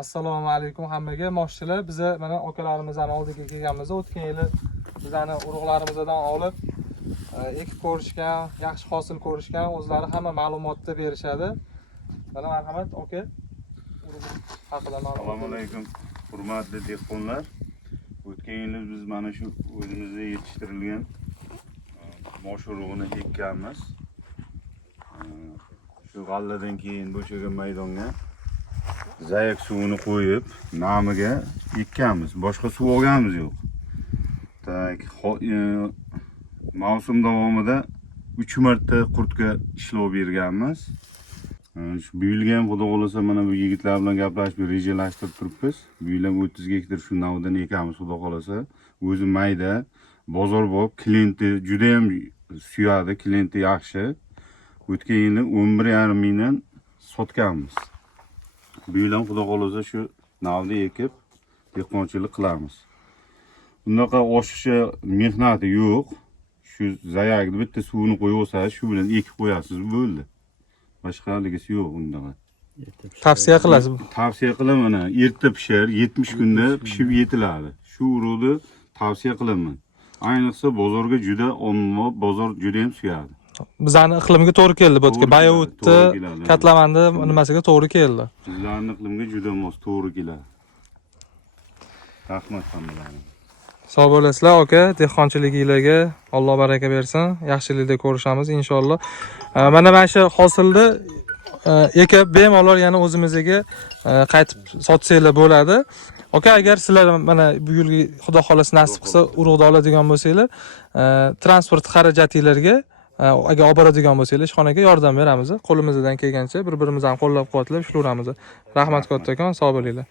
Assalomu alaykum hammaga. Moshchilar, biz mana akalarimizdan oldiga kelganmiz. O'tgan yili bizani urug'larimizdan olib ekib ko'rishgan, yaxshi hosil ko'rishgan, o'zlari hamma ma'lumotni berishadi. Mana marhamat, aka. Haqida ma'lumot. Assalomu alaykum, hurmatli dehqonlar. O'tgan yili biz mana shu o'zimizda yetishtirilgan mosh urug'ini ekkanmiz. Shu g'alladan keyin bo'shagan maydonga zayak suvini qo'yib, namiga ekkanmiz. Boshqa suv olganimiz yo'q. Tak, mavsum davomida 3 marta qurtga ishlov berganmiz. Shu buyilgan xudo xolasa mana bu yigitlar bilan gaplashib rejalashtirib turibmiz. Buyilgan 30 gektar shu navdan ekamiz xudo xolasa. O'zi mayda, bozor bor, klienti juda ham suyadi, klienti yaxshi. O'tgan yili 11,5 mingdan sotganmiz. Bu yil ham xudo xolasa shu navda ekib dehqonchilik qilamiz. Bunaqa oshiqcha mehnati yo'q. Shu zayakni bitta suvini qo'yib olsangiz, shu bilan ekib qo'yasiz, bo'ldi. Boshqaligisi yo'q undaqa. Tavsiya qilasiz. Tavsiya qilaman. Erta pishar, 70 kunda pishib yetiladi. Shu urug'ni tavsiya qilaman. Ayniqsa bozorga juda ommabop, bozor juda ham suyadi. Bizning iqlimga to'g'ri keldi bu yerga. Bayovutni, Katlamanni nimasiga to'g'ri keldi. Bizlarning iqlimga juda mos to'g'ri keladi. Rahmat hammalarga. Sog' bo'lasizlar, aka. Dehqonchiligingizga Alloh baraka bersin. Yaxshilikda ko'rishamiz inshaalloh. Mana shu hosilni ekib bemalol yana o'zimizga qaytib sotsanglar bo'ladi. Aka, agar sizlar mana bu yilgi xudo xolasi nasib qilsa urug'ni oladigan bo'lsanglar, transport xarajatinglarga agar olib boradigan bo'lsanglar, ishxonaga yordam beramiz. Qo'limizdan kelgancha bir-birimizni qo'llab-quvvatlab ishlayveramiz. Rahmat kattakon, sog' bo'linglar.